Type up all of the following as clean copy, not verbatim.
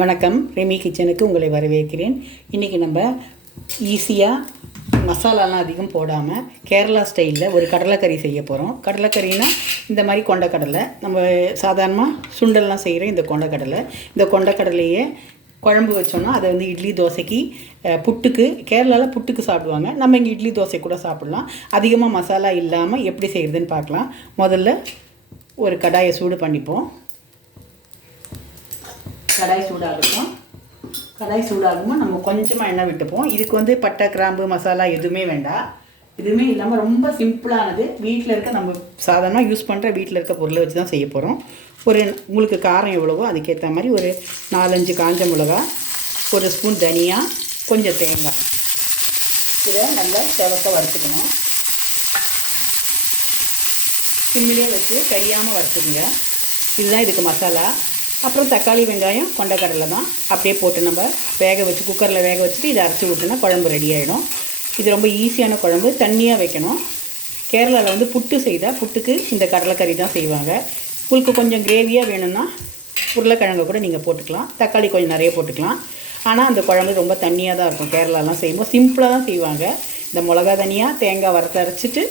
வணக்கம், ரெமி கிச்சனுக்கு உங்களை வரவேற்கிறேன். இன்றைக்கி நம்ம ஈஸியாக மசாலாலாம் அதிகம் போடாமல் கேரளா ஸ்டைலில் ஒரு கடலைக்கறி செய்ய போகிறோம். கடலைக்கறினா இந்த மாதிரி கொண்டக்கடலை, நம்ம சாதாரணமாக சுண்டல்லாம் செய்கிற இந்த கொண்டக்கடலை. இந்த கொண்டக்கடலையே குழம்பு வச்சோன்னா அதை வந்து இட்லி தோசைக்கு, புட்டுக்கு, கேரளாவில் புட்டுக்கு சாப்பிடுவாங்க. நம்ம இங்கே இட்லி தோசை கூட சாப்பிட்லாம். அதிகமாக மசாலா இல்லாமல் எப்படி செய்கிறதுன்னு பார்க்கலாம். முதல்ல ஒரு கடாயை சூடு பண்ணிப்போம். கடாய் சூடாகட்டும். கடாய் சூடாகும்போது நம்ம கொஞ்சமாக எண்ணெய் விட்டுப்போம். இதுக்கு வந்து பட்டை, கிராம்பு, மசாலா எதுவுமே வேண்டாம். எதுவுமே இல்லாமல் ரொம்ப சிம்பிளானது. வீட்டில் இருக்க நம்ம சாதாரணமாக யூஸ் பண்ணுற வீட்டில் இருக்க பொருளை வச்சு தான் செய்ய போகிறோம். உங்களுக்கு காரம் எவ்வளவோ அதுக்கேற்ற மாதிரி ஒரு 4-5 காஞ்ச மிளகா, ஒரு ஸ்பூன் தனியா, கொஞ்சம் தேங்காய், இதை நல்லா செவக்க வறுத்துக்கணும். சிம்மிலே வச்சு கரியாமல் வறுத்துக்குங்க. இதுதான் இதுக்கு மசாலா. அப்புறம் தக்காளி, வெங்காயம், கொண்டக்கடலை தான் அப்படியே போட்டு நம்ம வேக வச்சு குக்கரில் வேக வச்சுட்டு இதை அரைச்சி விட்டோன்னா குழம்பு ரெடி ஆகிடும். இது ரொம்ப ஈஸியான குழம்பு. தண்ணியாக வைக்கணும். கேரளாவில் வந்து புட்டு செய்தால் புட்டுக்கு இந்த கடலைக்கறி தான் செய்வாங்க. உங்களுக்கு கொஞ்சம் கிரேவியாக வேணும்னா உருளைக்கிழங்கு கூட நீங்கள் போட்டுக்கலாம். தக்காளி கொஞ்சம் நிறைய போட்டுக்கலாம். ஆனால் அந்த குழம்பு ரொம்ப தண்ணியாக தான் இருக்கும். கேரளாலாம் செய்யும்போது சிம்பிளாக தான் செய்வாங்க. இந்த மிளகா, தனியாக, தேங்காய் வறுத்து அரைச்சிட்டு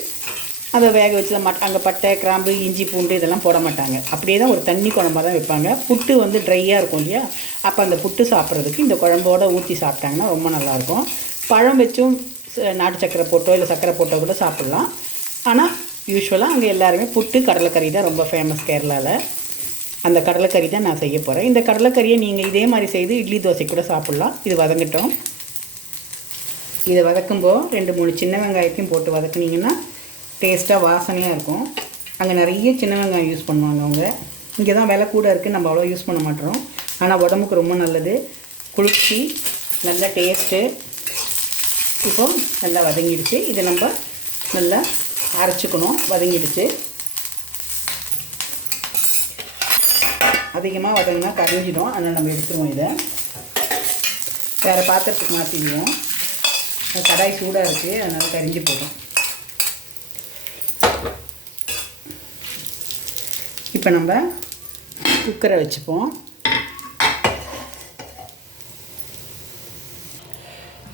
அதை வேக வச்சு தான் அங்கே பட்டை, கிராம்பு, இஞ்சி, பூண்டு இதெல்லாம் போட மாட்டாங்க. அப்படியே தான் ஒரு தண்ணி குழம்பாக தான் வைப்பாங்க. புட்டு வந்து ட்ரையாக இருக்கும் இல்லையா, அப்போ அந்த புட்டு சாப்பிட்றதுக்கு இந்த குழம்போடு ஊற்றி சாப்பிட்டாங்கன்னா ரொம்ப நல்லாயிருக்கும். பழம் வச்சும் நாட்டு சக்கரை போட்டோ இல்லை சக்கரை போட்டோ கூட சாப்பிட்லாம். ஆனால் யூஸ்வலாக அங்கே எல்லாருமே புட்டு, கடலைக்கறி தான் ரொம்ப ஃபேமஸ் கேரளாவில். அந்த கடலைக்கறி தான் நான் செய்ய போகிறேன். இந்த கடலைக்கறியை நீங்கள் இதே மாதிரி செய்து இட்லி தோசை கூட சாப்பிட்லாம். இது வதங்கட்டும். இதை வதக்கும்போது 2-3 சின்ன வெங்காயத்தையும் போட்டு வதக்குனிங்கன்னா டேஸ்ட்டாக வாசனையாக இருக்கும். அங்கே நிறைய சின்ன வெங்காயம் யூஸ் பண்ணுவாங்க அவங்க. இங்கே தான் விலை கூட இருக்குது, நம்ம அவ்வளோ யூஸ் பண்ண மாட்டோம். ஆனால் உடம்புக்கு ரொம்ப நல்லது, குளிர்ச்சி, நல்ல டேஸ்ட்டு. இப்போ நல்லா வதங்கிடுச்சு. இதை நம்ம நல்லா அரைச்சிக்கணும். வதங்கிடுச்சு. அதிகமாக வதங்கினா கரைஞ்சிடும். அதனால் நம்ம எடுத்துருவோம். இதை வேறு பாத்திரத்துக்கு மாற்றிடுவோம். கடாய் சூடாக இருக்குது, அதனால் கரிஞ்சு போடும். இப்போ நம்ம குக்கரை வச்சுப்போம்.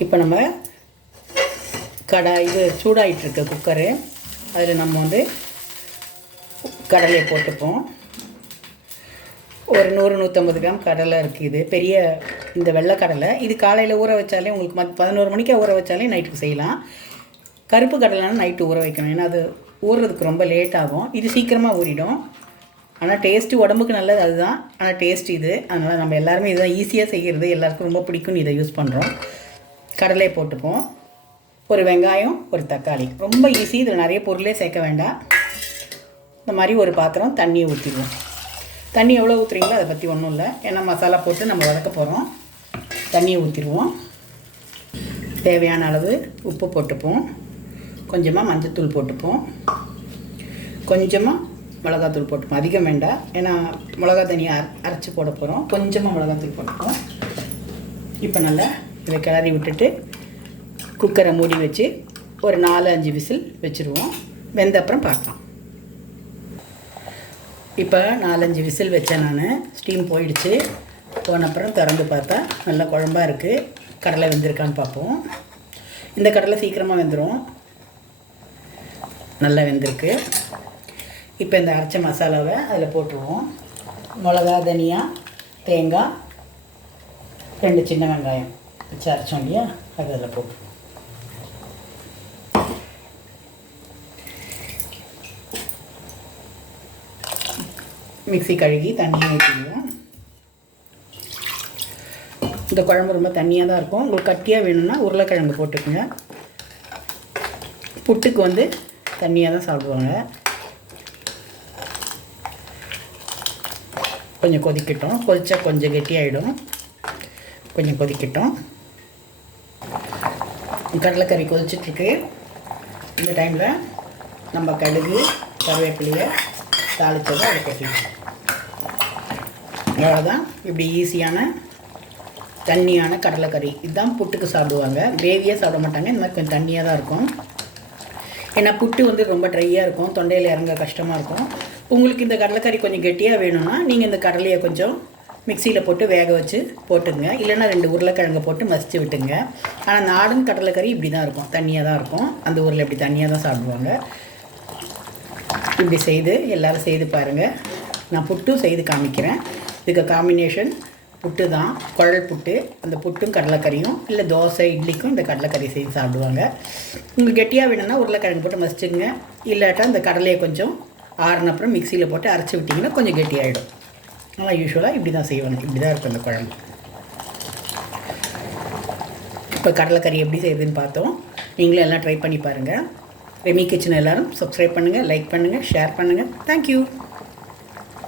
இப்போ நம்ம இது சூடாகிட்டுருக்க குக்கரு, அதில் நம்ம வந்து கடலையை போட்டுப்போம். ஒரு 100-150 கிராம் கடலை இருக்குது. இது பெரிய இந்த வெள்ளைக்கடலை. இது காலையில் ஊற வச்சாலே உங்களுக்கு 11 மணிக்கு ஊற வச்சாலே நைட்டுக்கு செய்யலாம். கருப்பு கடலைனா நைட்டு ஊற வைக்கணும். ஏன்னா அது ஊறுறதுக்கு ரொம்ப லேட் ஆகும். இது சீக்கிரமாக ஊறிடும். ஆனால் டேஸ்ட்டு உடம்புக்கு நல்லது அதுதான். ஆனால் டேஸ்ட் இது. அதனால் நம்ம எல்லாருமே இதுதான் ஈஸியாக செய்கிறது. எல்லாருக்கும் ரொம்ப பிடிக்கும்னு இதை யூஸ் பண்ணுறோம். கடலையை போட்டுப்போம். ஒரு வெங்காயம், ஒரு தக்காளி, ரொம்ப ஈஸி. இதில் நிறைய பொருளே சேர்க்க வேண்டாம். இந்த மாதிரி ஒரு பாத்திரம் தண்ணியை ஊற்றிடுவோம். தண்ணி எவ்வளோ ஊற்றுறீங்களோ அதை பற்றி ஒன்றும் இல்லை. ஏன்னா மசாலா போட்டு நம்ம வதக்க போகிறோம். தண்ணியை ஊற்றிடுவோம். தேவையான அளவு உப்பு போட்டுப்போம். கொஞ்சமாக மஞ்சத்தூள் போட்டுப்போம். கொஞ்சமாக மிளகாத்தூள் போட்டுப்போம். அதிகம் வேண்டாம், ஏன்னா மிளகா தனியாக அரைச்சி போட போகிறோம். கொஞ்சமாக மிளகாத்தூள் போட்டுப்போம். இப்போ நல்லா இதை கிளறி விட்டுட்டு குக்கரை மூடி வச்சு ஒரு 4-5 விசில் வச்சுருவோம். வெந்த அப்புறம் பார்க்கலாம். இப்போ 4-5 விசில் வச்சேன் நான். ஸ்டீம் போயிடுச்சு. போன அப்புறம் திறந்து பார்த்தா நல்லா குழம்பாக இருக்குது. கடலை வெந்திருக்கான்னு பார்ப்போம். இந்த கடலை சீக்கிரமாக வெந்துடும். நல்லா வெந்திருக்கு. இப்போ இந்த அரைச்ச மசாலாவை அதில் போட்டுருவோம். மிளகா, தனியா, தேங்காய், 2 சின்ன வெங்காயம் வச்சு அரைச்சோம் இல்லையா, அது அதில் போட்டுருவோம். மிக்ஸி கழுகி தண்ணியை ஊற்றிடுவோம். இந்த குழம்பு ரொம்ப தண்ணியாக தான் இருக்கும். உங்களுக்கு கட்டியாக வேணும்னா உருளைக்கிழங்கு போட்டுக்குங்க. புட்டுக்கு வந்து தண்ணியாக தான் சாப்பிடுவாங்க. கொஞ்சம் கொதிக்கட்டும். கொதிச்சா கொஞ்சம் கெட்டியாகிடும். கொஞ்சம் கொதிக்கட்டும். கடலைக்கறி கொதிச்சிட்ருக்கு. இந்த டைமில் நம்ம கடுகு, கருவேப்பிலையை தாளித்ததை அதை கொட்டிடுவோம். அவ்வளோதான். இப்படி ஈஸியான தண்ணியான கடலைக்கறி. இதுதான் புட்டுக்கு சாப்பிடுவாங்க. கிரேவியாக சாப்பிட மாட்டாங்க. இந்த மாதிரி கொஞ்சம் தண்ணியாக தான் இருக்கும். ஏன்னா புட்டு வந்து ரொம்ப ட்ரையாக இருக்கும், தொண்டையில் இறங்க கஷ்டமாக இருக்கும். உங்களுக்கு இந்த கடலைக்கறி கொஞ்சம் கெட்டியாக வேணும்னா நீங்கள் இந்த கடலையை கொஞ்சம் மிக்சியில் போட்டு வேக வச்சு போட்டுங்க. இல்லைன்னா 2 உருளைக்கிழங்கு போட்டு மசிச்சு விட்டுங்க. ஆனால் நாடன் கடலைக்கறி இப்படி தான் இருக்கும், தண்ணியாக தான் இருக்கும். அந்த ஊரில் இப்படி தண்ணியாக தான் சாப்பிடுவாங்க. இப்படி செய்து எல்லோரும் செய்து பாருங்கள். நான் புட்டும் செய்து காமிக்கிறேன். இதுக்கு காம்பினேஷன் புட்டு தான், குழல் புட்டு. அந்த புட்டும் கடலைக்கறியும், இல்லை தோசை இட்லிக்கும் இந்த கடலைக்கறி செய்து சாப்பிடுவாங்க. உங்களுக்கு கெட்டியாக வேணும்னா உருளைக்கிழங்கு போட்டு மசிச்சுங்க. இல்லாட்டா இந்த கடலையை கொஞ்சம் ஆறுன அப்புறம் மிக்சியில் போட்டு அரைச்சி விட்டிங்கன்னா கொஞ்சம் கெட்டியாகிடும். ஆனால் யூஸ்வலாக இப்படி தான் செய்வாங்க. இப்படி தான் இருக்கும் இந்த குழம்பு. இப்போ கடலைக்கறி எப்படி செய்யுதுன்னு பார்த்தோம். நீங்களும் எல்லாம் ட்ரை பண்ணி பாருங்கள். ரெமி கிச்சன் எல்லோரும் சப்ஸ்கிரைப் பண்ணுங்கள், லைக் பண்ணுங்கள், ஷேர் பண்ணுங்கள். தேங்க்யூ.